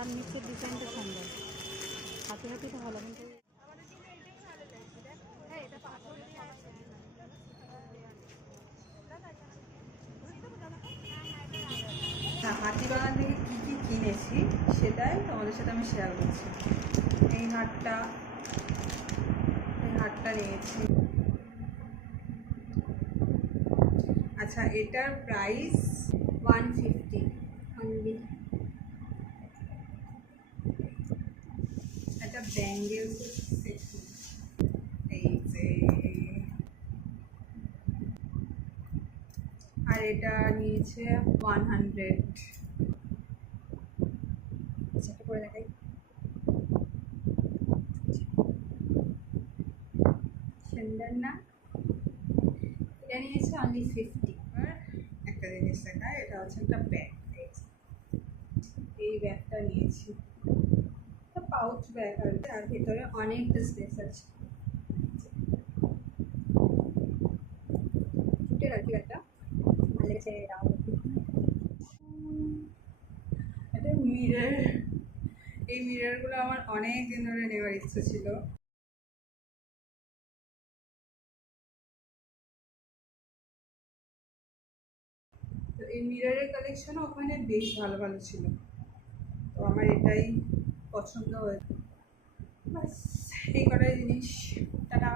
তার নিচের ডিজাইনটা সুন্দর, হাতে হাতে তো ভালো কিন্তু হাতিবাগান থেকে কী কী কিনেছি সেটাই তোমাদের সাথে আমি শেয়ার করছি। এই হাটটা নিয়েছি। আচ্ছা, এটার প্রাইস 150 অনলি। একটা ব্যাঙ্গেলস সেট, এই যে, আর এটা নিয়েছে 100। সেটা করে দেখাই, সুন্দর না? এটা নিয়েছে অনলি 50। আর একটা জিনিস দেখায়, এটা হচ্ছে একটা ব্যাগ। এই ব্যাগটা নিয়েছি, একটা পাউচ ব্যাগ, আর তার ভিতরে অনেকটা স্পেস আছে। ছুটের আর কি ব্যাগটা ভালো লেগেছে। এটা মিরর, এই মিররগুলো আমার অনেক দিন ধরে নেওয়ার ইচ্ছে ছিল। তো এই মিররের কালেকশনও ওখানে বেশ ভালো ভালো ছিল, তো আমার এটাই পছন্দ হয়েছে। বাস এই কটাই জিনিস। টাটা।